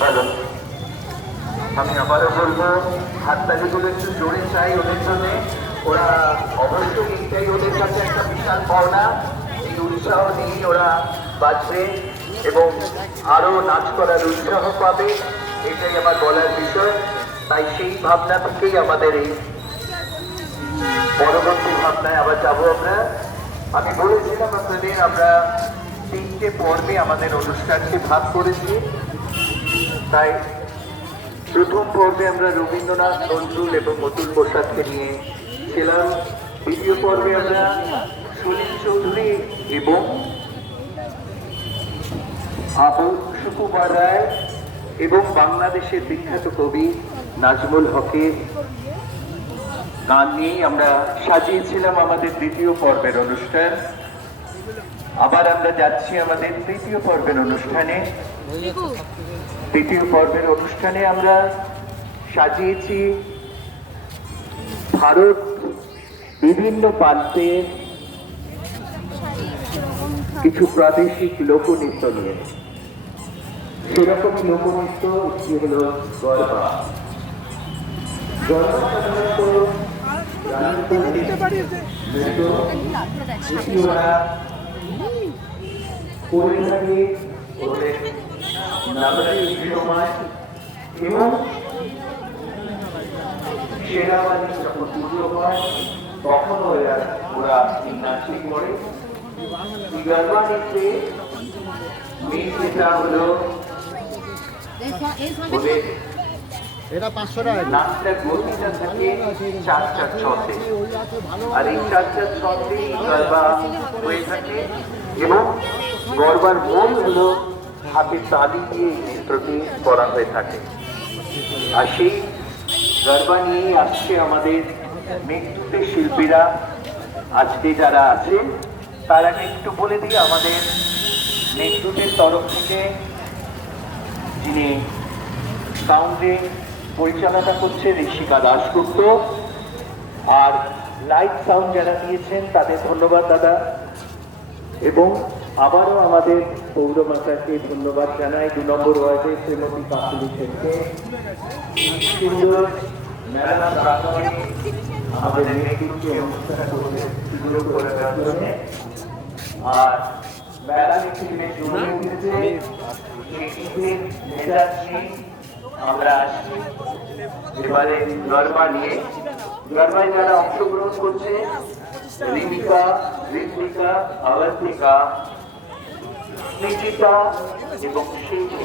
ভালো। আমি আবারও বলবো, হাততালিগুলো একটু জোরে চাই ওদের জন্য। ওরা অবশ্যই এইটাই ওদের কাছে একটা বিশাল পাওনা, এই উৎসাহ নিয়ে ওরা বাঁচবে এবং আরো নাচ করার উৎসাহ পাবে, এটাই আমার বলার বিষয়। তাই সেই ভাবনা থেকেই আমাদের এই পরবর্তী ভাবনায় আবার যাবো আমরা। আমি বলেছিলাম আপনাদের, আমরা 3টে পর্বে আমাদের অনুষ্ঠানকে ভাগ করেছি। তাই প্রথম পর্বে আমরা রবীন্দ্রনাথ, নজরুল এবং অতুল প্রসাদকে নিয়ে ছিলাম। দ্বিতীয় পর্বে আমরা সুনীল চৌধুরী এবং আবু সুকুমার রায় এবং বাংলাদেশের বিখ্যাত কবি নাজমুল হকের গান নিয়েই আমরা সাজিয়েছিলাম আমাদের দ্বিতীয় পর্বের অনুষ্ঠান। আবার আমরা যাচ্ছি আমাদের তৃতীয় পর্বের অনুষ্ঠানে। তৃতীয় পর্বের অনুষ্ঠানে আমরা সাজিয়েছি ভারত বিভিন্ন প্রান্তের কিছু প্রাদেশিক লোকনৃত্য নিয়ে। সেরকমই লোকনৃত্য একটি হল গরবা। গরবা সাধারণত করে থাকে ওদের নবরাত্রির সময় এবং সেরাবাদী যখন পুজো হয় তখন ওরা নাচি করে। গরবা নৃত্যে মেন যেটা হলো ওদের এটা 500 টাকা। নাচটার গতিটা থাকে 4-4 ছন্দে, আর এই 4-4 ছন্দেই গরবা হয়ে থাকে এবং গরবার মূল হলো হাতে তালি দিয়ে নৃত্যটি করা হয়ে থাকে। আর সেই গরবা নিয়েই আসছে আমাদের নৃত্যের শিল্পীরা আজকে যারা আছে। তার আগে একটু বলে দিই, আমাদের নৃত্যের তরফ থেকে যিনি সাউন্ডে পরিচালনা করছে ঋষিকা দাশগুপ্ত, আর লাইট সাউন্ড যারা দিয়েছেন তাদের ধন্যবাদ দাদা। এবং আবারও আমাদের পৌরমাতাকে ধন্যবাদ জানাই, 2 নম্বর ওয়ার্ডে শ্রীমতী কাকুলি সেনকে সুন্দর মেলা প্রাঙ্গণে আমাদের নেতৃত্বে অনুষ্ঠান করতে সুযোগ করে দেওয়ার জন্য। আর মেলা নেতৃত্বে জমে উঠেছে আমরা আসছি এবারে গরবা নিয়ে। গরবায় যারা অংশগ্রহণ করছে রিমিকা, ঋত্বিকা, আবর্তিকা, নিকিতা এবং শিল্পী।